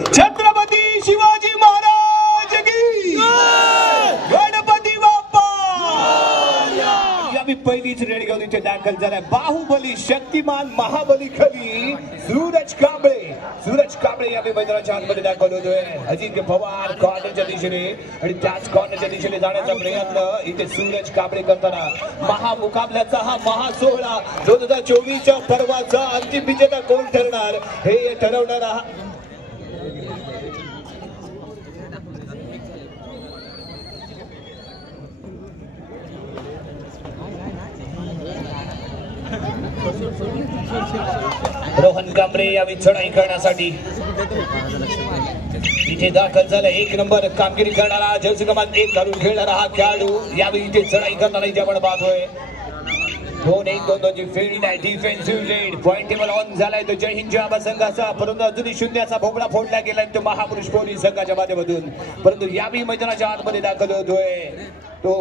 छत्रपती शिवाजी महाराज की गणपती बाप्पा। यावी पहिलीच रेड घेऊन इथे दाखल झालाय बाहुबली शक्तिमान महाबली खली सूरज कांबळे यावी मैदानाच्या आतमध्ये दाखल होतोय। अजिंक्य पवार कॉर्नरच्या दिशेने आणि त्याच कॉर्नरच्या दिशेने जाण्याचा प्रयत्न इथे सूरज कांबळे करताना महामुकाबल्याचा हा महासोहळा 2024च्या पर्वाचा अंतिम विजेता कोण ठरणार हे ठरवणारा रोहन कांबळे यावी चढाई करण्यासाठी इथे दाखल झाला। 1 नंबर कामगिरी करणारा जर्सी क्रमांक 1 घालून खेळणारा हा खेळाडू यावी इथे चढाई करताना इथे आपण पाहतोय। 2-1-2 ची फील्ड आहे defensive red point table on झालाय तो जय हिंद जय संघाचा परंतु अजूनही शून्याचा भोपळा फोडला गेलाय तो महापुरुष पोलीस संघाच्या माध्यमातून परंतु यावी मैदानाच्या आतमध्ये दाखल होतोय तो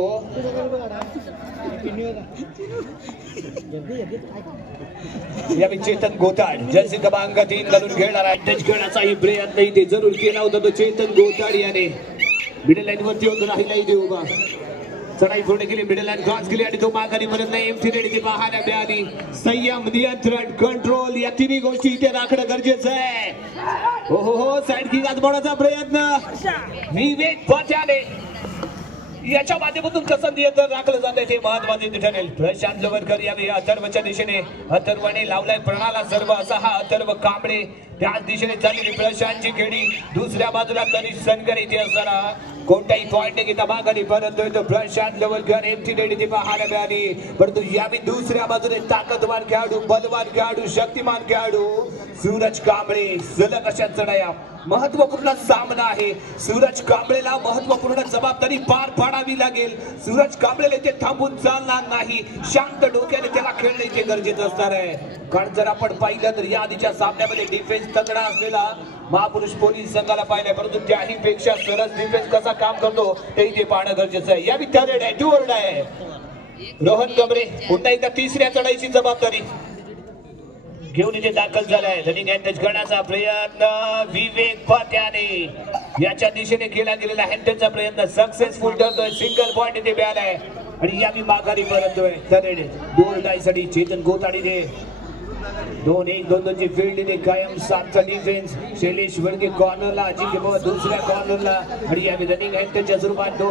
यावी चेतन गोताड जर्सी क्रमांक 3 घालून खेळणारा टच करण्याचाही प्रयत्न इथे जरूर केला होता तो चेतन गोताड याने मिडल लाईन वरती होऊन राहिला इथे उभा चढाई पूर्ण केली मिडल लाईन क्रॉस केली आणि तो माघारी म्हणत नाही एमटी रेड इथे पाहायला मिळाली। संयम नियंत्रण कंट्रोल या तिन्ही गोष्टी इथे राखणं गरजेचं आहे। हो साइड किक आजमावण्याचा प्रयत्न विवेक पात्याने याच्या माध्यमातून कसं नियंत्रण राखलं जात ते महत्वाचे ठरेल। प्रशांत लवरकर यावे अथर्वच्या दिशेने अथर्वने लावलाय प्रणाला सर्व असा हा अथर्व कांबळे त्याच दिशेने चाललेली प्रशांतची खेळी दुसऱ्या बाजूला तनिष सनकर इथे असताना कोणताही पॉइंट घेता माघारी परतोय तो प्रशांत लवरकर एमटी रेड इथे पाहायला मिळाली परंतु यावी दुसऱ्या बाजूने ताकदवान खेळाडू बलवान खेळाडू शक्तिमान खेळाडू सूरज कांबळे सलग अशा चढाया महत्वपूर्ण सामना आहे। सूरज कांबळेला महत्वपूर्ण जबाबदारी पार पाडावी लागेल। सूरज कांबळेला ते थांबून चालणार नाही शांत डोक्याने त्याला खेळणे इथे गरजेचं असणार आहे कारण जर आपण पाहिलं तर या आधीच्या सामन्यामध्ये डिफेन्स तगडा असलेला महापुरुष पोलीस संघाला पाहिलंय परंतु त्याही पेक्षा सरस डिफेन्स कसा काम करतो ते इथे पाहणं गरजेचं आहे। या विद्यार्थी आहे टू ओव्हर आहे रोहन कांबळे पुन्हा एकदा तिसऱ्या चढाईची जबाबदारी घेऊन इथे दाखल झालाय। रनिंग हँडटच करण्याचा प्रयत्न विवेक पात्याने याच्या दिशेने केला गेलेला हँडटचचा प्रयत्न सक्सेसफुल ठरतोय सिंगल पॉइंट इथे मिळालाय आणि यावी माघारी परततोय तरेड गोल डायसाठी चेतन गोताडीने 2-1-2 ची फील्ड इथे कायम 7चा डिफेन्स शैलेश वडगे कॉर्नरला अजिंक्य पवार दुसऱ्या कॉर्नरला आणि यावी रनिंग हँडटचच्या स्वरूपात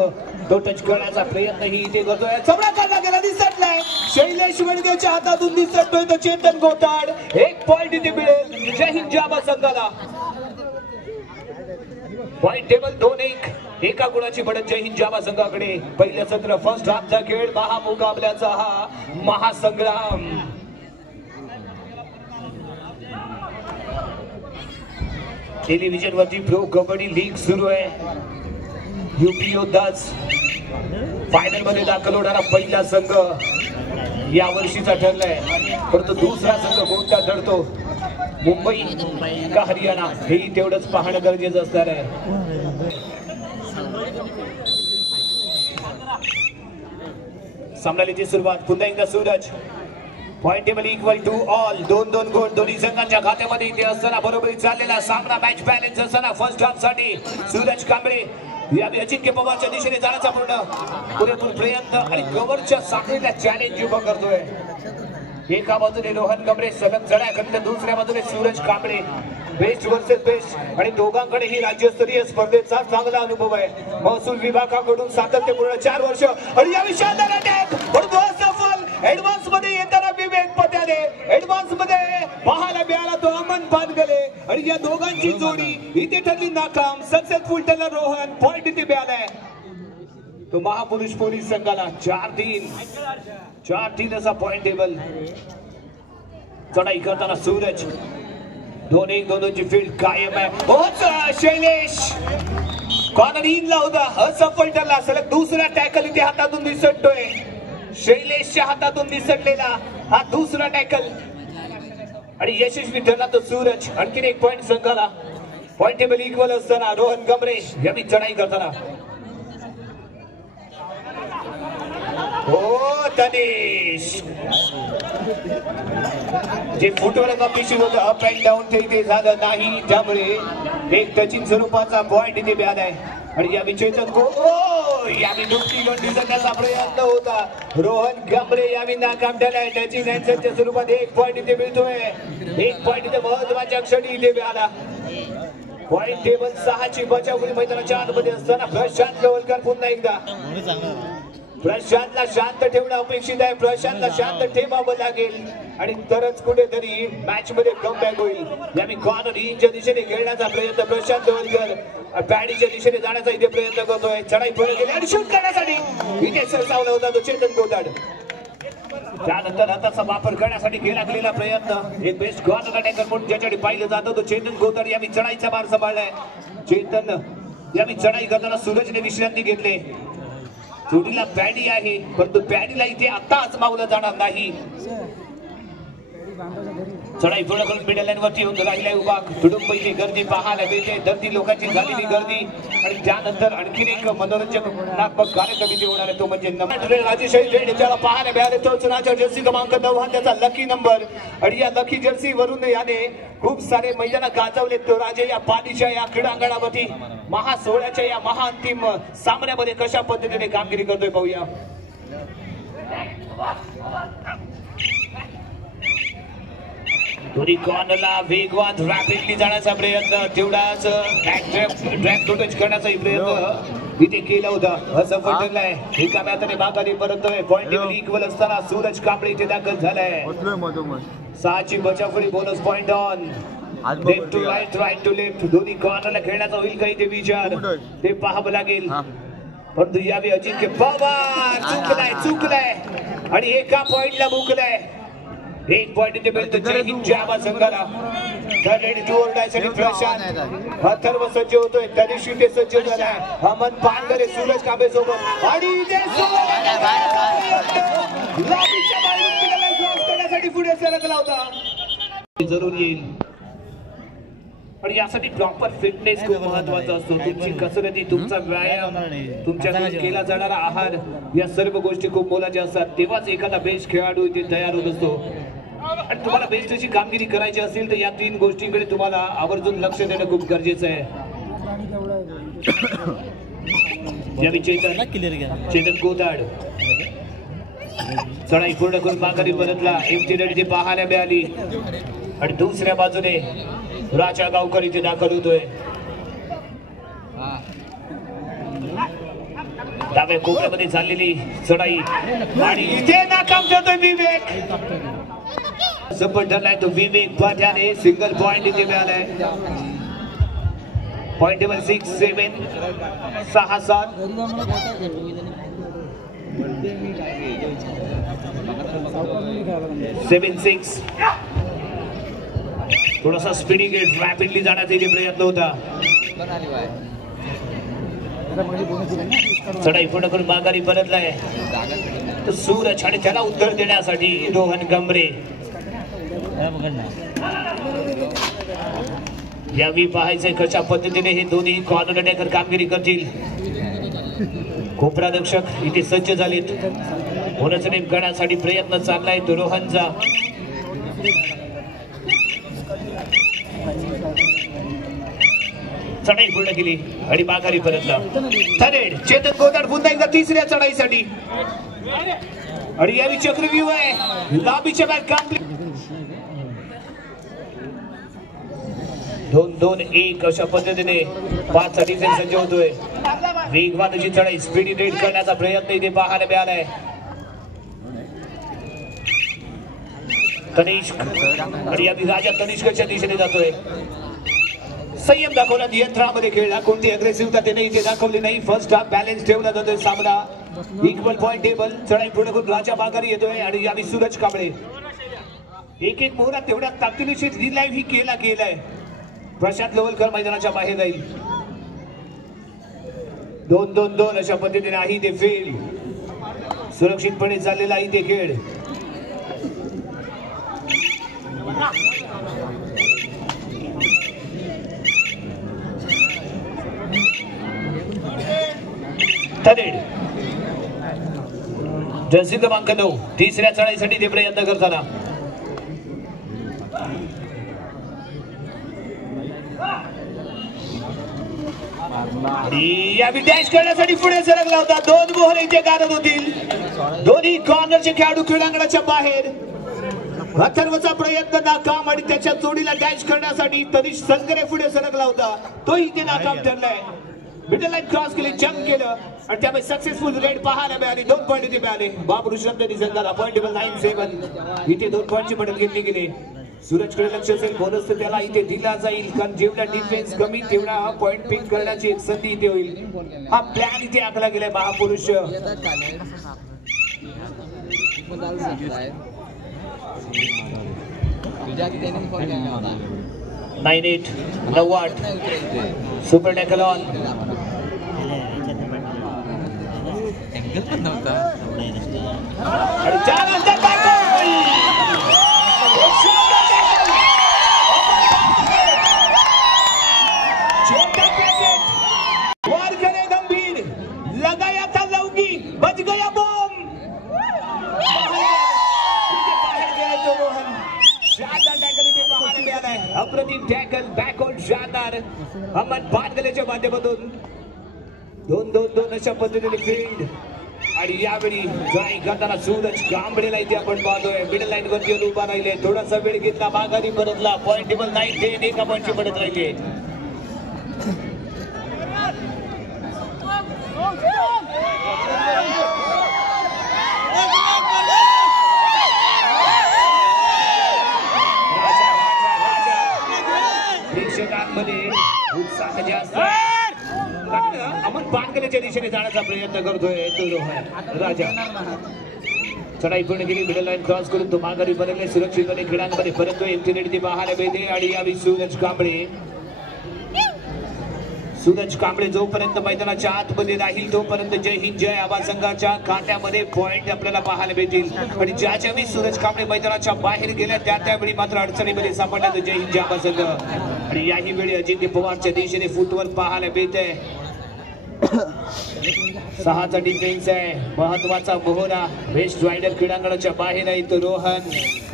तो टच करण्याचा प्रयत्न ही इथे करतोय चवडा काढला गेला दिसतलाय शैलेश वडगेच्या हातातून दिसतोय तो चेतन गोताड 1 पॉइंट इथे मिळेल जय हिंद जय संघाला। पॉइंट टेबल 2-1 एका गुणाची बढ़त जय हिंद जय संघाकडे। पहिलं सत्र फर्स्ट हाफचा खेळ महामुकाबल्याचा हा महासंग्राम टेलिव्हिजन वरती प्रो कबड्डी लीग सुरू आहे। यूपी योद्धाच फायनल मध्ये दाखल होणारा पहिला संघ या वर्षीचा ठरलाय परंतु दुसरा संघ कोणता ठरतो मुंबई का हरियाणा हेही तेवढंच पाहणं गरजेचं असणार आहे। सामन्याची सुरुवात पुन्हा एकदा Suraj point table equal to all 2-2 गुण दोन्ही संघांच्या खात्यामध्ये इथे असताना बरोबरी चाललेला सामना मॅच बॅलन्स असताना फर्स्ट हाफ साठी सूरज कांबळे यावी अजिंक्य पवारच्या दिशेने जाण्याचा पुरेपूर प्रयत्न आणि कव्हरच्या सामन्याला चॅलेंज उभं करतोय। एका बाजूने रोहन कांबळे सलग चढाई करत दुसऱ्या बाजूने Suraj Kamble best versus best आणि दोघांकडे ही राज्यस्तरीय स्पर्धेचा चांगला अनुभव आहे। महसूल विभागाकडून सातत्यपूर्ण 4 वर्ष आणि या शानदार अटॅक ऍडव्हान्स मध्ये येताना विवेक पत्याने ऍडव्हान्स मध्ये पाहायला मिळाला तो अमन पानगले आणि या दोघांची जोडी इथे ठरली नाकाम सक्सेसफुल ठरला रोहन पॉइंट इथे मिळालाय तो महापुरुष पोलीस संघाला 4-3 असा पॉइंट टेबल चढाई करताना सूरज 2-1-2 ची फील्ड कायम आहे। शैलेश कॉर्नर इन ला होता असफल ठरला सलग दुसरा टॅकल इथे हातातून दिसतोय शैलेशच्या हातातून निसटलेला हा दुसरा टॅकल आणि यशस्वी ठरला तो सूरज आणखीन 1 पॉइंट संघाला। पॉइंट टेबल इक्वल असताना रोहन कांबळे यावी चढाई करताना हो तनिष जे फुटबॉल कॉम्पिटिशन होतं अप अँड डाऊन ते झालं नाही, त्यामुळे एक टचिंग स्वरूपाचा पॉइंट इथे मिळाला आहे. आणि या चेतन यावी नुकती गंडी करण्याचा प्रयत्न होता. रोहन गंभरे यावी नाकाम झालाय. टचिंग अँडच्या स्वरूपात एक पॉइंट इथे मिळतोय. एक पॉइंट इथे महत्वाच्या क्षणी इथे मिळाला. पॉइंट टेबल 6 ची बचावली मैदानाच्या आतमध्ये असताना प्रशांत लवलकर पुन्हा एकदा प्रशांतला शांत ठेवणं अपेक्षित आहे. प्रशांतला शांत ठेवावं लागेल आणि तरच कुठेतरी मॅच मध्ये कमबॅक होईल. यावी कॉर्नर इंच्या दिशेने खेळण्याचा प्रयत्न प्रशांत लवलकर पॅडीच्या दिशेने जाण्याचा इथे प्रयत्न करतोय. चढाई पुढे गेली आणि शूट करण्यासाठी इथे सरसावला होता तो चेतन गोताड. त्यानंतर हाताचा वापर करण्यासाठी केला गेलेला प्रयत्न एक बेस्ट कॉर्नर अटॅकर म्हणून ज्याच्याकडे पाहिलं जातं तो चेतन गोताड. यावी चढाईचा मार सांभाळलाय. चेतन यावी चढाई करताना सूरजने विश्रांती घेतले. जोडीला पॅडी आहे, परंतु पॅडीला इथे आता आजमावलं जाणार नाही. चढाई पूर्ण करून मिडल लाईन वरती होऊन राहिलाय उभा. कुटुंब इथे गर्दी पाहायला मिळते. गर्दी लोकांची झालेली गर्दी आणि त्यानंतर आणखीन एक मनोरंजनात्मक कार्यक्रम इथे होणार आहे तो म्हणजे राजेशाही रेड ज्याला पाहायला मिळाले तोच राजा जर्सी क्रमांक 9 हा त्याचा लकी नंबर. आणि या लकी जर्सी वरून याने खूप सारे मैदान गाजवले. तो राजे या पालीच्या या क्रीडांगणावरती महासोहळ्याच्या या महाअंतिम सामन्यामध्ये कशा पद्धतीने कामगिरी करतोय पाहूया. दोन्ही कॉर्नरला वेगवान रॅपिडली जाण्याचा प्रयत्न, तेवढाच ड्रॅग टोटच करण्याचा प्रयत्न इथे केला होता. असफल ठरलाय. एका मॅचने माघारी परततोय. पॉइंट टेबल इक्वल असताना सूरज कांबळे इथे दाखल झालाय. 6 ची बचावफळी bonus point on. Left to right, right to left. दोन्ही कॉर्नरला खेळण्याचा होईल काही ते विचार ते पाहावं लागेल. परंतु यावे अजिंक्य पवार चुकलाय आणि एका पॉइंटला मुकलाय. एक पॉइंट इथे मिळतो जय हिंद जय संघाला. रेडी टू ओरडायसाठी प्रशांत अथर्व सज्ज होतोय. तनिष इथे सज्ज झालाय. अमन पानगरे सूरज कांबळे सोबत आणि इथे करण्यासाठी पुढे सरकला होता. जरूर येईल पण यासाठी प्रॉपर फिटनेस खूप महत्वाचा असतो. तुमची कसरती, तुमचा व्यायाम, तुमच्याकडून केला जाणारा आहार या सर्व गोष्टी खूप मोलाच्या असतात. तेव्हाच एखादा बेस्ट खेळाडू इथे तयार होत असतो. आणि तुम्हाला बेस्ट अशी कामगिरी करायची असेल तर या 3 गोष्टींकडे तुम्हाला आवर्जून लक्ष देणं खूप गरजेचं आहे. चेतन गोताड चढाई पूर्ण करून माघारी परतला. एमटी रेड पाहायला मिळाली आणि दुसऱ्या बाजूने राजा गावकर इथे दाखल होतोय. डाव्या कोपऱ्यामध्ये चाललेली चढाई आणि इथे नाकाम करतोय विवेक. सपोर्ट ठरलाय तो विवेक पाठ्याने. सिंगल पॉइंट इथे मिळालाय. Point table 6-7 6-7. थोडासा स्पीडी गेट रॅपिडली जाण्याचा इथे प्रयत्न होता. चढाई पूर्ण करून माघारी परतलाय तर सूरज आणि त्याला उत्तर देण्यासाठी रोहन गंभरे. यावी पाहायचंय कशा पद्धतीने हे दोन्ही कॉर्नर अटॅकर कामगिरी करतील. कोपरा रक्षक इथे सज्ज झालेत. बोनस नेम करण्यासाठी प्रयत्न चाललाय तो रोहनचा. चढाई पूर्ण केली आणि माघारी परतला. थरेड चेतन गोताड पुन्हा एकदा तिसऱ्या चढाईसाठी आणि यावी चक्रव्यूह आहे. लांबीच्या बॅग कापली. 2-2-1 अशा पद्धतीने 5 साठी सज्ज होतोय. वेगवान अशी चढाई स्पीडी रेड करण्याचा प्रयत्न इथे पाहायला मिळालाय. तनिष्क आणि यावी राजा तनिष्कच्या दिशेने जातोय. संयम दाखवला. नियंत्रणामध्ये खेळला. कोणती अग्रेसिव्हता त्याने इथे दाखवली नाही. फर्स्ट हाफ बॅलन्स ठेवला जातोय. सामना इक्वल पॉइंट टेबल. चढाई पुढे करून राजा माघारी येतोय आणि यावी सूरज कांबळे. एक मोहरा तेवढ्या ताकदीनिशी रिलाईव्ह ही केलाय. प्रशांत लवलकर मैदानाच्या बाहेर जाईल. 2-2-2 अशा पद्धतीने आहे ते फेल. सुरक्षितपणे चाललेला आहे ते खेळ. थरेड जर्सी क्रमांक 9 तिसऱ्या चढाईसाठी ते प्रयत्न करताना या डॅश करण्यासाठी पुढे सरकला होता. दोन मोहरे इथे गारद होतील. दोन्ही कॉर्नरचे खेळाडू क्रीडांगणाच्या बाहेर. अथर्वचा प्रयत्न नाकाम आणि त्याच्या जोडीला डॅश करण्यासाठी तनिष संगरे पुढे सरकला होता. तोही इथे नाकाम ठरलाय. मिडल लाईन क्रॉस केली, जंप केलं आणि त्यामुळे सक्सेसफुल रेड पाहायला मिळाली. 2 पॉईंट इथे मिळाले. बाबू ऋषभदेवी संघाला पॉईंटेबल 9-7 इथे 2 पॉईंटची मदत घेतली गेली. सूरजकडे लक्ष असेल, बोनस तर त्याला इथे दिला जाईल कारण जेवढा डिफेन्स कमी तेवढा हा पॉईंट पिक करण्याची एक संधी इथे होईल. हा प्लॅन इथे आखला गेलाय महापुरुष. 9-8 9-8 सुपर टॅकल ऑन. आणि त्यानंतर वार करे गंभीर, लगाया था लौंगी, बच गया बॉम्ब. बाहेर गेला तो रोहन. शानदार टॅकल इथे पाहायला मिळालाय. अप्रतिम टॅकल बॅकवर्ड शानदार अहमद बादगलेच्या माध्यमातून 2-2-2 अशा पद्धतीने फील्ड. आणि यावेळी जॉईन करताना सूरज कांबळेला इथे आपण पाहतोय. मिडल लाईन वरती उभा राहिले. थोडासा वेळ घेतला, माघारी परतला. पॉईंटेबल 9-10 एका पॉईंटची मदत राहिली. प्रेक्षकांमध्ये उत्साह जास्त. अमन पानगलेच्या दिशेने जाण्याचा प्रयत्न करतोय तो रोहन राजा. चढाई पूर्ण केली. मिडल लाईन क्रॉस करून तो माघारी परतले. सुरक्षितपणे खेळांमध्ये परततोय. एमटी पाहायला मिळते. आणि यावेळी सूरज कांबळे जोपर्यंत मैदानाच्या आतमध्ये राहील तोपर्यंत जय हिंद जय आबा संघाच्या खात्यामध्ये पॉइंट आपल्याला पाहायला मिळतील. आणि ज्याच्या वेळी सूरज कांबळे मैदानाच्या बाहेर गेल्या त्यावेळी मात्र अडचणीमध्ये सापडण्यात जय हिंद जय आबा संघ. आणि याही वेळी अजिंक्य पवारच्या दिशेने फुटवर पाहायला मिळतंय. 6चा डिफेन्स आहे. महत्वाचा मोहरा वेस्ट रायडर क्रीडांगणाच्या बाहेर आहे तो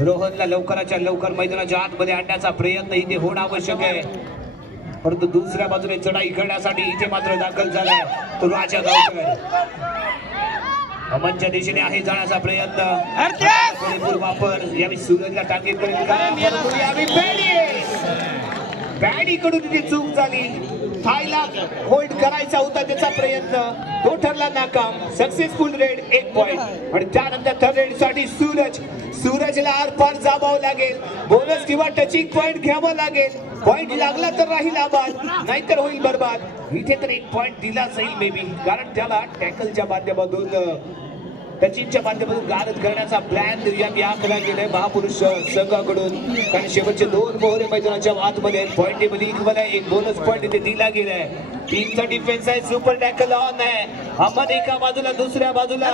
रोहनला लवकराच्या लवकर मैदानाच्या आतमध्ये आणण्याचा प्रयत्न इथे होणं आवश्यक आहे. परंतु दुसऱ्या बाजूने चढाई करण्यासाठी इथे मात्र दाखल झालाय तो राजा गावकर. अमनच्या दिशेने आहे जाण्याचा प्रयत्न. वापर यावेळी सूरजला टार्गेट करेल. बॅडी कडून तिथे चूक झाली. थायला होल्ड करायचा होता त्याचा प्रयत्न, तो ठरला नाकाम. Successful red 1 point. आणि त्यानंतर थर्ड रेड साठी सूरजला आरपार जाबावं लागेल. बोनस किंवा टचिंग पॉइंट घ्यावं लागेल. पॉइंट लागला तर राहील आबाद, नाहीतर होईल बरबाद. इथे तर 1 पॉइंट दिला जाईल मे बी, कारण त्याला टॅकलच्या माध्यमातून टचिंगच्या माध्यमातून गारद करण्याचा प्लॅन आखला गेलाय महापुरुष संघाकडून. कारण शेवटचे 2 मोहरे मैदानाच्या आतमध्ये पॉइंट टेबल इक्वल आहे. 1 बोनस पॉइंट इथे दिला गेलाय. 3चा डिफेन्स आहे. सुपर टॅकल ऑन आहे. अमन एका बाजूला, दुसऱ्या बाजूला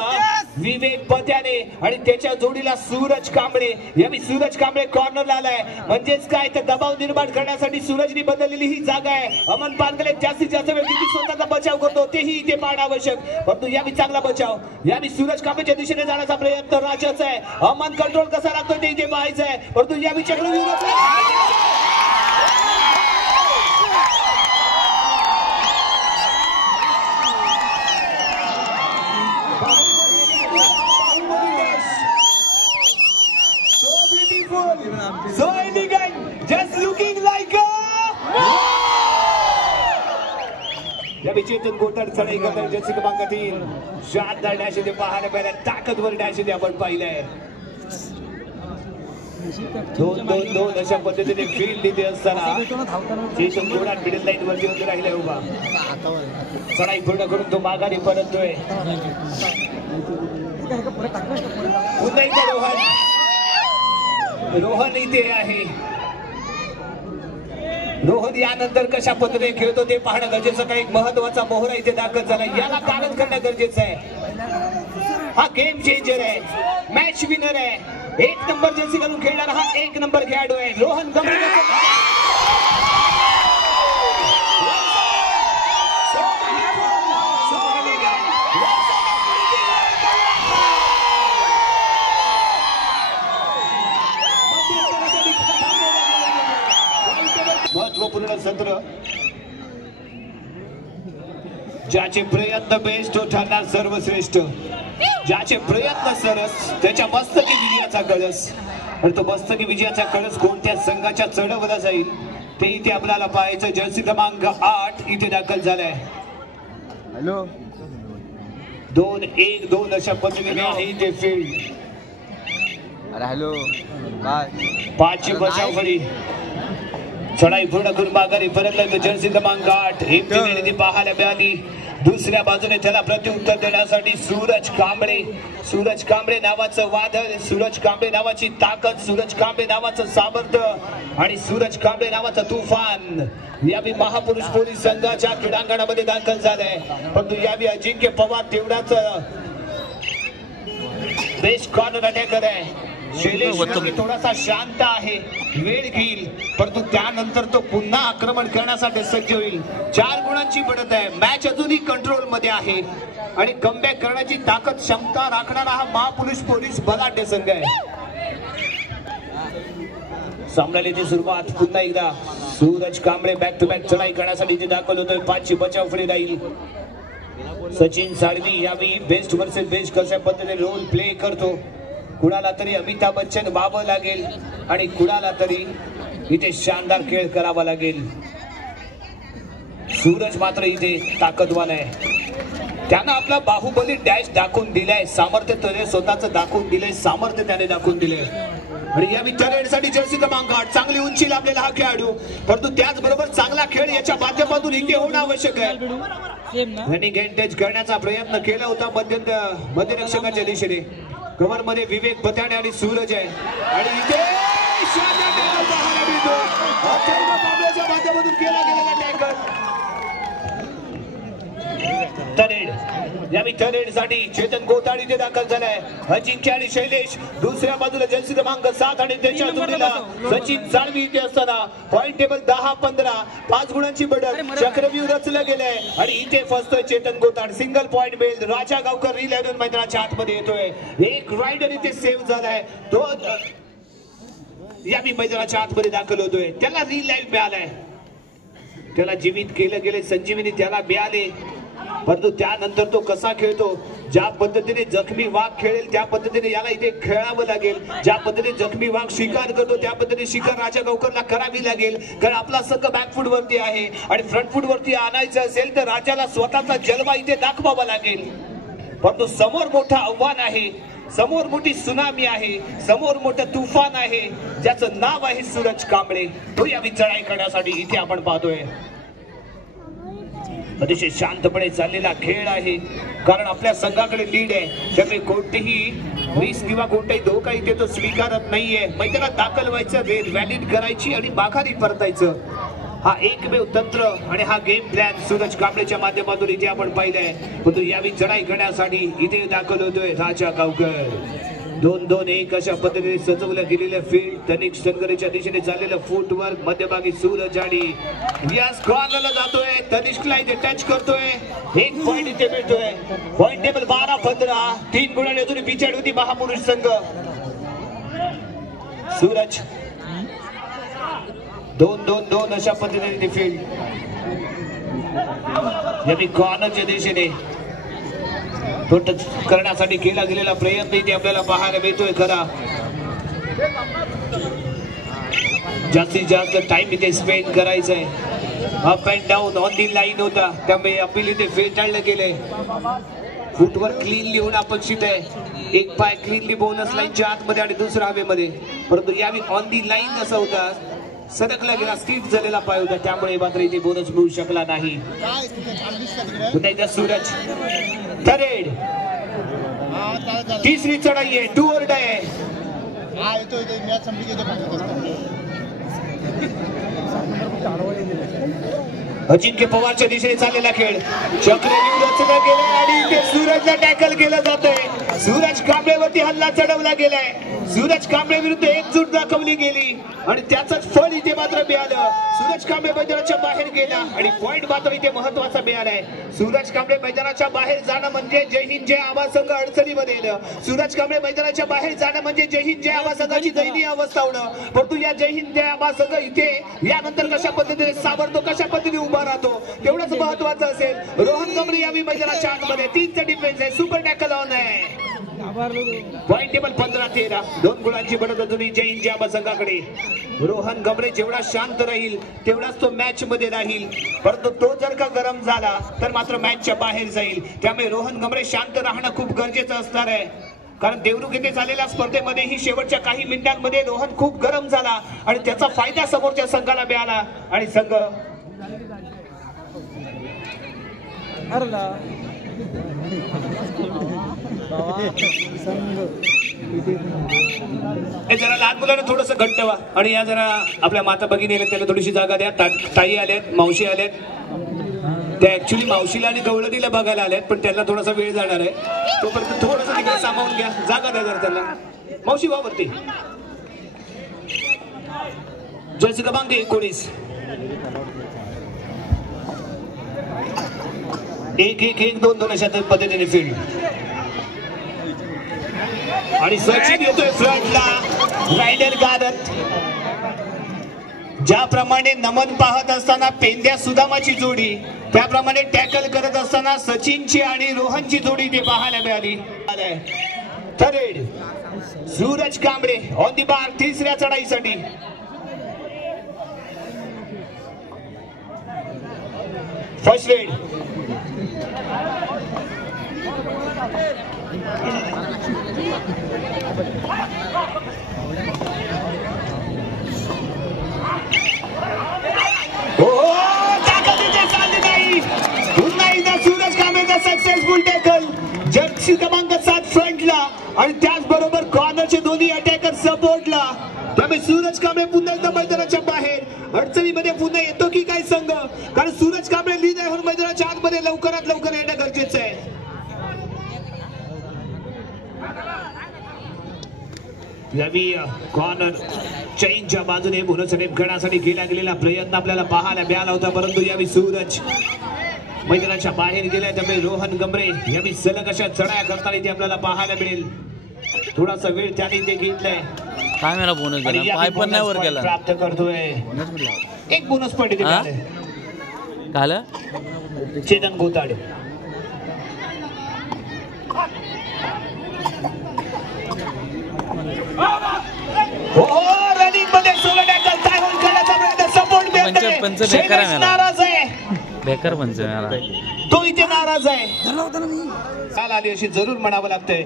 विवेक पत्याने आणि त्याच्या जोडीला सूरज कांबळे. यावेळी सूरज कांबळे कॉर्नरला आलाय. म्हणजेच काय तर दबाव निर्माण करण्यासाठी सूरजनी बदललेली ही जागा आहे. अमन पानगले जास्तीत जास्त वेळ किती स्वतःचा बचाव करतो तेही इथे पाहणं आवश्यक. परंतु यावेळी चांगला बचाव. यावेळी सूरज कांबळेच्या दिशेने जाण्याचा प्रयत्न राजाचा आहे. अमन कंट्रोल कसा लागतोय ते इथे पाहायचं आहे. परंतु यावेळी चक्रव्यूह so elegant, just looking like a या चेतन गोटाड चढाई करताना जर्सी क्रमांक 3 शानदार डॅश इथे पाहायला मिळाला. ताकदवर डॅश इथे आपण पाहिलंय. 2-2-2 अशा पद्धतीने फील्ड इथे असताना चेतन गोटाड मिडल लाईन वरती वरती राहिलाय उभा. चढाई पूर्ण करून तो माघारी परततोय. पुन्हा एकदा रोहन इथे आहे. रोहन यानंतर कशा पद्धतीने खेळतो ते पाहणं गरजेचं. काही महत्वाचा मोहरा इथे दाखल झाला. याला कागद करणं गरजेचं आहे. हा गेम चेंजर आहे, मॅच विनर आहे. 1 नंबर जर्सी घालून खेळणारा हा 1 नंबर खेळाडू आहे रोहन गंभीर. ज्याचे प्रयत्न बेस्ट तो ठरणार सर्वश्रेष्ठ. ज्याचे प्रयत्न सरस त्याच्या मस्तकी विजयाचा कळस. आणि तो मस्तकी विजयाचा कळस कोणत्या संघाच्या चढवला जाईल ते इथे आपल्याला पाहायचं. जर्सी क्रमांक 8 इथे दाखल झालाय. हॅलो 2-1-2 अशा पद्धतीने आहे इथे फील्ड. अरे हॅलो काय 5ची बचाव फळी. चढाई पूर्ण करून माघारी परतला जर्सी क्रमांक 8 हिमतीने ती पाहायला मिळाली. दुसऱ्या बाजूने त्याला प्रत्युत्तर देण्यासाठी सूरज कांबळे. सूरज कांबळे नावाचं वादळ, सूरज कांबळे नावाची ताकद, सूरज कांबळे नावाचं सामर्थ्य आणि सूरज कांबळे नावाचं तुफान यावी महापुरुष पोलीस संघाच्या क्रीडांगणामध्ये दाखल झालंय. परंतु यावी अजिंक्य पवार तेवढाच बेस्ट कॉर्नर अटॅकर आहे. शैलेश थोडासा शांत आहे, वेळ घेईल, परंतु त्यानंतर तो पुन्हा आक्रमण करण्यासाठी सज्ज होईल. 4 गुणांची बढ़त आहे. मॅच अजूनही कंट्रोल मध्ये आहे आणि कमबॅक करण्याची ताकद क्षमता राखणारा हा महापुरुष पोलीस बलाढ्य संघ आहे. सामन्याची सुरुवात पुन्हा एकदा Suraj Kamble back to back चढाई करण्यासाठी इथे दाखल होतोय. 5ची बचाव फळी राहील. सचिन साळवी यावी बेस्ट वर्सेस बेस्ट कशा पद्धतीने रोल प्ले करतो. कुणाला तरी अमिताभ बच्चन व्हावं लागेल आणि कुणाला तरी इथे शानदार खेळ करावा लागेल. सूरज मात्र इथे ताकदवान आहे. त्यानं आपला बाहुबली डॅश दाखवून दिलाय. सामर्थ्य त्याने स्वतःच दाखवून दिलंय, सामर्थ्य त्याने दाखवून दिलंय. आणि या विचारासाठी जर्सी क्रमांक 8 चांगली उंची लाभलेला हा खेळाडू, परंतु त्याचबरोबर चांगला खेळ याच्या माध्यमातून इथे होणं आवश्यक आहे. रनिंग एंटेज करण्याचा प्रयत्न केला होता मध्यरक्षकाच्या दिशेने. कव्हर मध्ये विवेक बताडे आणि सूरज आहे आणि इथे माध्यमातून केला गेलेला टॅकल. यावी थरेड साठी चेतन गोताड इथे दाखल झालाय. अजिंक्य आणि शैलेश दुसऱ्या बाजूला जर्सी क्रमांक 7 आणि त्याच्या जोडीला सचिन साळवी इथे असताना पॉइंट टेबल 10-15 5 गुणांची बढ़त. चक्रव्यूह रचलं गेलंय आणि इथे फसतोय चेतन गोताड. सिंगल पॉइंट मिळेल. राजा गावकर रिलेव्हन मैदानाच्या आतमध्ये येतोय. एक रायडर इथे सेव्ह झालाय. तो यावी मैदानाच्या आतमध्ये दाखल होतोय. त्याला रिलाईव्ह मिळालाय. त्याला जीवित केलं गेले, संजीवनी त्याला मिळाले, परंतु त्यानंतर तो कसा खेळतो, ज्या पद्धतीने जखमी वाघ खेळेल त्या पद्धतीने याला इथे खेळावं लागेल. ज्या पद्धतीने जखमी वाघ शिकार करतो त्या पद्धतीने शिकार राजा गावकरला करावी लागेल. कारण आपला संघ बॅकफूट वरती आहे आणि फ्रंटफूट वरती आणायचं असेल तर राजाला स्वतःचा जलवा इथे दाखवावा लागेल. परंतु समोर मोठं आव्हान आहे, समोर मोठी सुनामी आहे, समोर मोठं तुफान आहे ज्याचं नाव आहे सूरज कांबळे. तो यावी चढाई करण्यासाठी इथे आपण पाहतोय. अतिशय शांतपणे चाललेला खेळ आहे कारण आपल्या संघाकडे लीड आहे. त्यामुळे कोणतीही रिस्क किंवा कोणताही धोका इथे तो स्वीकारत नाहीये. मैदानात दाखल व्हायचं, वेळ व्हॅलिड करायची आणि माघारी परतायचं, हा एकमेव तंत्र आणि हा गेम प्लॅन सूरज कांबळेच्या माध्यमातून इथे आपण पाहिलंय. परंतु यावी चढाई करण्यासाठी इथे दाखल होतोय राजा गावकर. 2-2-1 अशा पद्धतीने सजवलं गेलेलं फील्ड. तनिक संघर्षच्या दिशेने चाललेलं फुटवर्क. मध्यभागी सूरज आणि या स्कॉरला जातोय. तनिष्कला इथे टच करतोय. 1 पॉइंट इथे मिळतोय. पॉइंट टेबल 12-15 3 गुणांनी अजून पिछाड होती महापुरुष संघ. सूरज 2-2-2 अशा पद्धतीने फील्ड. यावी कॉर्नरच्या दिशेने करण्यासाठी केला गेलेला प्रयत्न इथे आपल्याला पाहायला मिळतोय. खरा जास्तीत जास्त टाइम इथे स्पेंड करायचा आहे. Up and down on the line होता त्यामुळे अपील इथे फेटाळलं गेलंय. फुटवर क्लीनली होणं अपेक्षित आहे. एक पाय क्लीनली बोनस लाईनच्या आतमध्ये आणि दुसरा हवेमध्ये, परंतु यावी ऑन दी लाईन असा होता, सरकला गेला, स्किट झालेला पाय होता, त्यामुळे मात्र इथे बोनस मिळू शकला नाही. पुन्हा एकदा सूरज थरेड. तिसरी चढाई आहे, टू ओव्हर आहे. अजिंक्य पवारच्या दिशेने चाललेला खेळ. चक्रव्यूह रचला गेलाय आणि इथे सूरजला टॅकल केलं जातंय. सूरज कांबळेवरती हल्ला चढवला गेलाय. सूरज कांबळे विरुद्ध एकजूट दाखवली गेली आणि त्याचंच फळ इथे मात्र मिळालं. सूरज कांबळे मैदानाच्या बाहेर गेला आणि पॉइंट मात्र इथे महत्वाचा मिळालाय. सूरज कांबळे मैदानाच्या बाहेर जाणं म्हणजे जय हिंद जय आवाज संघ अडचणीमध्ये येणं. सूरज कांबळे मैदानाच्या बाहेर जाणं म्हणजे जय हिंद जय आवाज संघाची दयनीय अवस्था होणं. परंतु या जय हिंद जय आवाज संघ इथे यानंतर कशा पद्धतीने सावरतो, कशा पद्धतीने उभा राहतो तेवढंच महत्वाचं असेल. रोहन कांबळे यावी मैदानाच्या आतमध्ये 3चा डिफेन्स आहे. सुपर टॅकल ऑन आहे. पॉइंट टेबल 15-13 2 गुणांची बढ़त अजूनही जय हिंद जय आवाज संघाकडे. रोहन गमरे जेवढा शांत राहील तेवढाच तो मॅच मध्ये राहील, परंतु तो जर का गरम झाला तर मात्र मॅचच्या बाहेर जाईल. त्यामुळे रोहन गमरे शांत राहणं खूप गरजेचं असणार आहे. कारण देवरुख येथे झालेल्या स्पर्धेमध्ये ही शेवटच्या काही मिनिटांमध्ये रोहन खूप गरम झाला आणि त्याचा फायदा समोरच्या संघाला मिळाला आणि संघ जरा लहान मुलांना थोडस घट्ट व्हा आणि या जरा आपल्या माता भगिनी आल्या त्याला थोडीशी जागा द्या. ताई आल्यात, मावशी आल्यात. त्या ऍक्च्युली मावशीला आणि गवळणीला बघायला आल्यात, पण त्याला थोडासा वेळ जाणार आहे. तोपर्यंत थोडस तिकडे सामावून घ्या, जागा द्या जरा त्यांना. मावशी वावरती जर्सी क्रमांक 19 1-1-1-2-2 अशा पद्धतीने फील्ड आणि सचिन येतोय फ्रंटला रायडर गारत. ज्याप्रमाणे नमन पाहत असताना पेंद्या सुदामाची जोडी, त्याप्रमाणे टॅकल करत असताना सचिनची आणि रोहनची जोडी ते पाहायला मिळाली. Third Suraj Kamble on the bar 3ऱ्या चढाईसाठी. फर्स्ट रेड सूरज कांबळेचा सक्सेसफुल टॅकल. जर्सी क्रमांक 7 फ्रंटला आणि त्याचबरोबर कॉर्नरचे दोन्ही अटॅकर सपोर्टला. त्यामुळे सूरज कांबळे पुन्हा एकदा मैदानाच्या बाहेर अडचणीमध्ये पुन्हा येतो की काय संघ, कारण सूरज कांबळे लीड आहे मैदानाच्या आतमध्ये लवकरात लवकर येणं गरजेचं आहे. यावी कॉर्नर चेंजच्या बाजूने बोनस नेमकण्यासाठी केला गेलेला प्रयत्न आपल्याला पाहायला मिळाला होता, परंतु यावी सूरज मैदानाच्या बाहेर गेलाय. त्यामुळे रोहन गमरे यावी सलग अशा चढाया करताना इथे आपल्याला पाहायला मिळेल. थोडासा वेळ त्याने इथे घेतलाय. काय मला बोनस दिला, पाय पण नाही वर गेला. प्राप्त करतोय एक बोनस पॉइंट इथे झालं. चेतन गोताडे रनिंग मध्ये सोलो टॅकल काय होईल करण्याचा प्रयत्न. सपोर्ट मिळतोय. नाराज आहे बेकार पंच तो इथे नाराज आहे. काल आली अशी जरूर म्हणावं लागतंय.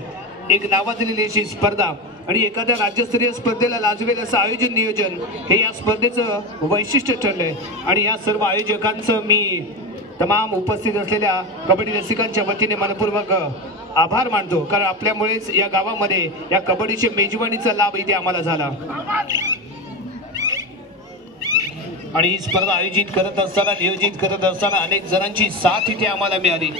एक नावाजलेली अशी स्पर्धा आणि एखाद्या राज्यस्तरीय स्पर्धेला लाजवेल असं आयोजन नियोजन हे या स्पर्धेचं वैशिष्ट्य ठरलंय. आणि या सर्व आयोजकांचं मी तमाम उपस्थित असलेल्या कबड्डी रसिकांच्या वतीने मनपूर्वक आभार मानतो, कारण आपल्यामुळेच या गावामध्ये या कबड्डीच्या मेजवानीचा लाभ इथे आम्हाला झाला. आणि ही स्पर्धा आयोजित करत असताना, नियोजित करत असताना अनेक जणांची साथ इथे आम्हाला मिळाली.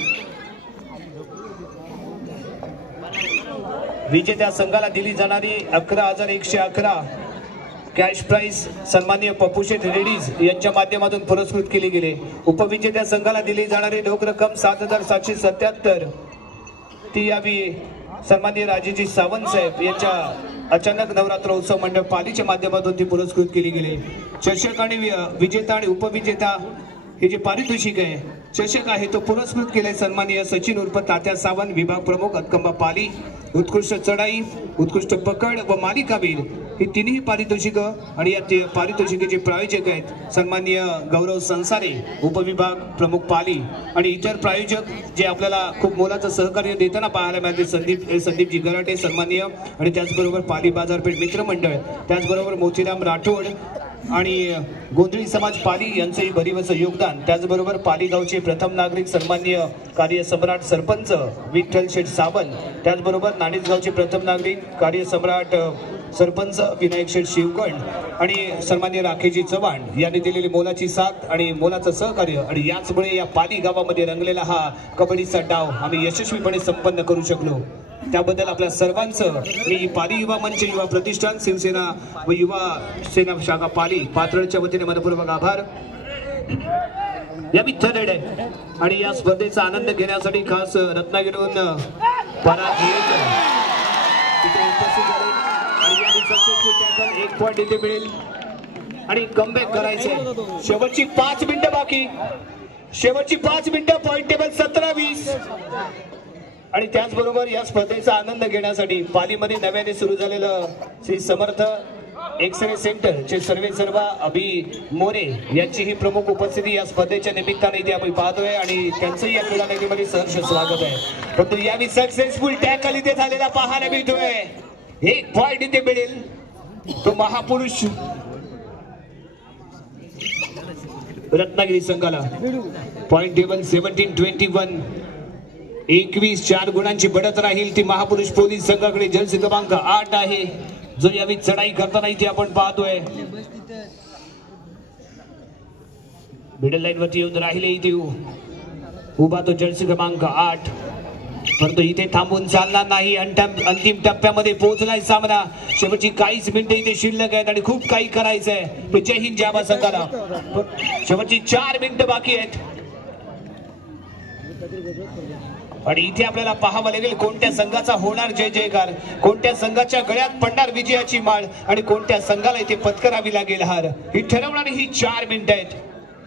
विजेत्या संघाला दिली जाणारी 11,111 कॅश प्राइज सन्माननीय पप्पूशेठ रेड्डीज यांच्या माध्यमातून पुरस्कृत केली गेली. उपविजेत्या संघाला दिली जाणारी रोख रक्कम 7,777 ती यावी सन्माननीय राजेजी सावंत साहेब यांच्या अचानक नवरात्र उत्सव मंडळ पालीच्या माध्यमातून ती पुरस्कृत केली गेली. चषक आणि विजेता आणि उपविजेता हे जे पारितोषिक आहे, चषक आहे, तो पुरस्कृत केलाय सन्माननीय सचिन उर्फ तात्या सावंत, विभाग प्रमुख अतकंबा पाली. उत्कृष्ट चढाई, उत्कृष्ट पकड व मालिकावीर ही तिन्ही पारितोषिक आणि या पारितोषिकेचे प्रायोजक आहेत सन्माननीय गौरव संसारे, उपविभाग प्रमुख पाली. आणि इतर प्रायोजक जे आपल्याला खूप मोलाचं सहकार्य देताना पाहायला मिळाले, संदीपजी गराटे सन्माननीय, आणि त्याचबरोबर पाली बाजारपेठ मित्रमंडळ, त्याचबरोबर मोतीराम राठोड आणि गोंधळी समाज पाली यांचंही भरीवचं योगदान. त्याचबरोबर पाली गावचे प्रथम नागरिक सन्माननीय कार्यसम्राट सरपंच विठ्ठल शेठ सावंत, त्याचबरोबर नाणीज गावचे प्रथम नागरिक कार्यसम्राट सरपंच विनायक शेठ शिवगण आणि सन्माननीय राखेजी चव्हाण यांनी दिलेली मोलाची साथ आणि मोलाचं सहकार्य. आणि याचमुळे या पाली गावामध्ये रंगलेला हा कबड्डीचा डाव आम्ही यशस्वीपणे संपन्न करू शकलो. त्याबद्दल आपल्या सर्वांचं मी पाली युवा मंच, युवा प्रतिष्ठान, शिवसेना व युवा सेना शाखा पाली पाथर्डच्या वतीने मनपूर्वक आभार. या मी थर्ड आहे आणि या स्पर्धेचा आनंद घेण्यासाठी खास रत्नागिरीहून पराग तिथे उपस्थित झाले आणि या सक्सेसफुल टॅकल 1 पॉइंट इथे मिळेल आणि कमबॅक करायचंय. शेवटची 5 मिनिटं बाकी, शेवटची 5 मिनिटं. पॉइंट टेबल 17-20 आणि त्याचबरोबर या स्पर्धेचा आनंद घेण्यासाठी पालीमध्ये नव्याने सुरू झालेलं श्री समर्थ एक्सरे सेंटर चे सर्वेसर्वा अभि मोरे यांची ही प्रमुख उपस्थिती या स्पर्धेच्या निमित्ताने इथे आपण पाहतोय आणि त्यांचंही या क्रीडा नगरीमध्ये सहर्ष स्वागत आहे. परंतु यावेळी सक्सेसफुल टॅकल इथे झालेला पाहायला मिळतोय. 1 पॉइंट इथे मिळेल. तो महापुरुष रत्नागिरी संघाला. Point table 17-21. 21-4 गुणांची बढत राहील ती महापुरुष पोलीस संघाकडे. जर्सी क्रमांक 8 आहे जो यावेळी चढाई करताना इथे आपण पाहतोय. मिडल लाईन वरती येऊन राहिले इथे उभा तो जर्सी क्रमांक 8. परंतु इथे थांबून चालणार नाही. अंतिम टप्प्यामध्ये पोहोचलाय सामना. शेवटची काहीच मिनिटं इथे शिल्लक आहेत आणि खूप काही करायचंय. जय हिंद जाबा संघाला. शेवटची 4 मिनिटं बाकी आहेत आणि इथे आपल्याला पाहावं लागेल कोणत्या संघाचा होणार जय जयकार, कोणत्या संघाच्या गळ्यात पडणार विजयाची माळ आणि कोणत्या संघाला इथे पत्करावी लागेल हार. ही ठरवणारी ही 4 मिनिटं आहेत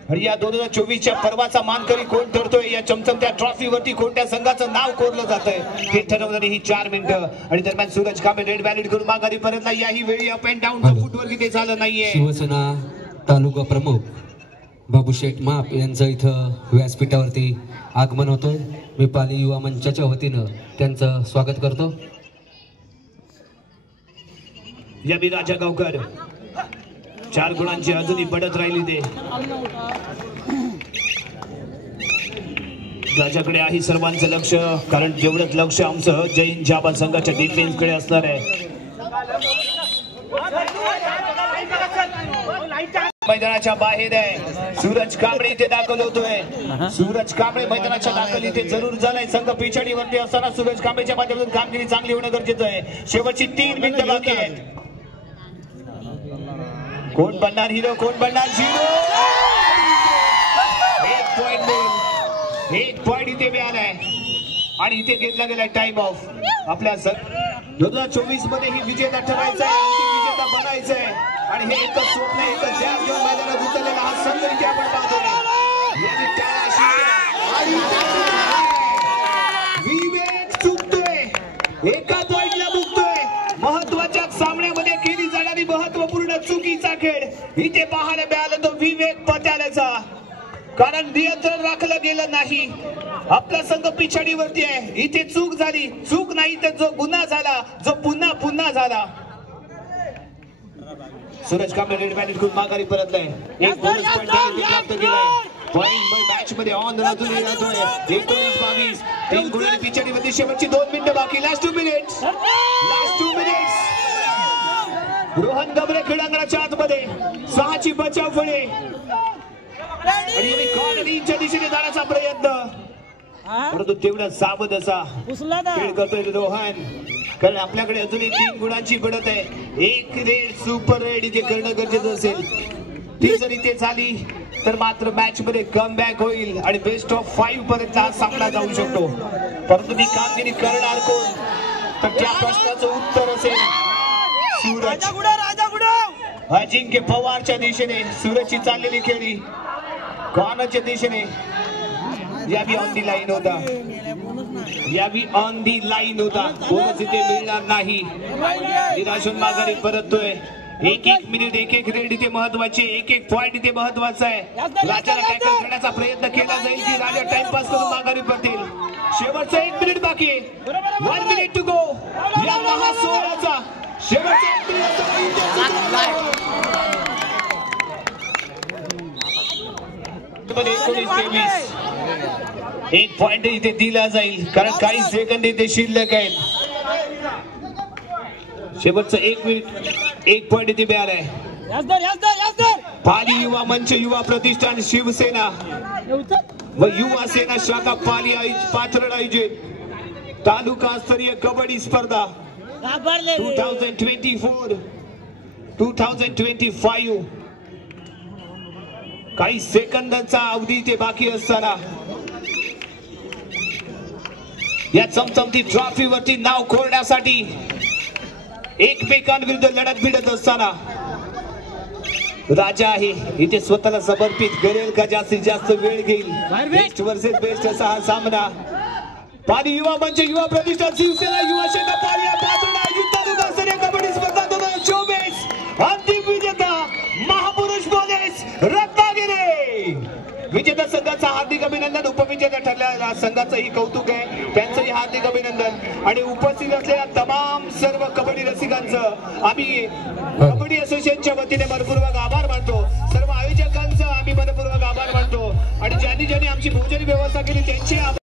आणि या 2024च्या पर्वाचा मानकरी कोण ठरतोय, या चमचमत्या ट्रॉफीवरती कोणत्या संघाचं नाव कोरलं जातंय हे ठरवणारी ही 4 मिनिटं. आणि दरम्यान सूरज कांबळे रेड बॅलेट करून माघारी परतला. याही वेळी अप अँड डाऊन फुटवर किती झालं नाहीये. शिवसेना तालुका प्रमुख बाबूशेठ माप यांचं इथं व्यासपीठावरती आगमन होतोय. मी पाली युवा मंचाच्या वतीनं त्यांचं स्वागत करतो. याबी राजा गावकर 4 गुणांची अजूनही बढत राहिली ते. राजाकडे आहे सर्वांचं लक्ष, कारण जेवढंच लक्ष आमचं जय हिंद जाबा संघाच्या डिफेन्स कडे असणार आहे. मैदानाच्या बाहेर आहे. सूरज कांबळे इथे दाखल होतोय. सूरज कांबळे मैदानाच्या दाखल इथे जरूर झालाय. संघ पिछाडीवरती असताना सूरज कांबळेच्या माध्यमातून कामगिरी चांगली होणं गरजेचं आहे. शेवटची 3 मिनिटं बाकी आहेत. कोण बनणार हिरो, कोण बनणार झिरो. 1 पॉइंट मिळेल. 1 पॉइंट इथे मिळालाय आणि इथे घेतला गेलाय टाइम ऑफ. आपल्या 2024 मध्ये ही विजेता ठरायचा आहे, अंतिम विजेता बनायचंय आणि हे एकच स्वप्न, एकच ध्यान घेऊन मैदानात उतरलेला हा संघ इथे आपण पाहतोय. विवेक चुकतोय, एका पॉइंटला मुकतोय. महत्वाच्या सामन्यामध्ये केली जाणारी महत्वपूर्ण चुकीचा खेळ इथे पाहायला मिळाला तो विवेक पत्यालाचा. कारण नियंत्रण राखलं गेलं नाही. आपला संघ पिछाडीवरती आहे. इथे चूक झाली, चूक नाही तर जो गुन्हा झाला, जो पुन्हा झाला. सूरज कांबळे रेड बॅलेट करून माघारी परतलाय. एक बोनस पॉइंट प्राप्त केलाय. पॉइंट मॅच मध्ये ऑन राहतोय. 19-22 3 गुणांनी पिछाडीवरती. शेवटची 2 मिनिटं बाकी. Last 2 minutes. रोहन गबरे क्रीडांगणाच्या आतमध्ये 6ची बचाव फळे आणि कॉर्नरच्या दिशेने जाण्याचा प्रयत्न, परंतु तेवढा सावध असा खेळ करतोय रोहन. कारण आपल्याकडे अजूनही 3 गुणांची बढत आहे. 1 रेड सुपर रेड इथे करणं गरजेचं असेल. ती जर इथे झाली तर मात्र मॅच मध्ये कमबॅक होईल आणि बेस्ट ऑफ 5 पर्यंत हा सामना जाऊ शकतो. परंतु ती कामगिरी करणार कोण, तर त्या प्रश्नाचं उत्तर असेल सूरज. अजिंक्य पवारच्या दिशेने सूरजची चाललेली खेळी कॉर्नरच्या दिशेने. यावी ऑन दी लाईन होता, यावी ऑन दी लाईन होता. बोनस इथे मिळणार नाही. निराशून माघारी परततोय. 1-1 मिनिट, 1-1 रेड इथे महत्वाचे, 1-1 पॉइंट इथे महत्वाचा आहे. राजाला टॅकल करण्याचा प्रयत्न केला जाईल की राजा टाइमपास करून माघारी पडतील. शेवटचा 1 मिनिट बाकी आहे. 1 मिनिट टू गो. या महासोहळ्याचा शेवटचा 1 मिनिट. 19-23 1 पॉइंट इथे दिला जाईल कारण काही सेकंद इथे शिल्लक आहेत. शेवटचं 1 मिनिट, 1 पॉइंट इथे मिळालाय. पाली युवा मंच, युवा प्रतिष्ठान, शिवसेना व युवा सेना शाखा पाली पाथर्ड आयोजित तालुकास्तरीय कबड्डी स्पर्धा 2024-2025 काही सेकंदाचा अवधी ते बाकी असताना या चमचमती ट्रॉफीवरती नाव कोरण्यासाठी एकमेकांविरुद्ध लढत भिडत असताना राजा आहे इथे स्वतःला समर्पित करेल का जास्तीत जास्त वेळ घेईल बेस्ट वर्सेस बेस्ट असा हा सामना पाली युवा मंच युवा प्रतिष्ठान शिवसेना युवा सेना पाली तालुकास्तरीय कबड्डी स्पर्धा 2024 अंतिम विजेता महापुरुष पोलीस रत्नागिरी विजेता संघाचा हार्दिक अभिनंदन उपविजेता ठरलेल्या संघाचंही कौतुक आहे त्यांचंही हार्दिक अभिनंदन आणि उपस्थित असलेल्या तमाम सर्व कबड्डी रसिकांचं आम्ही कबड्डी असोसिएशनच्या वतीने मनपूर्वक आभार मानतो सर्व आयोजकांचा आम्ही मनपूर्वक आभार मानतो आणि ज्यांनी आमची भोजन व्यवस्था केली त्यांचे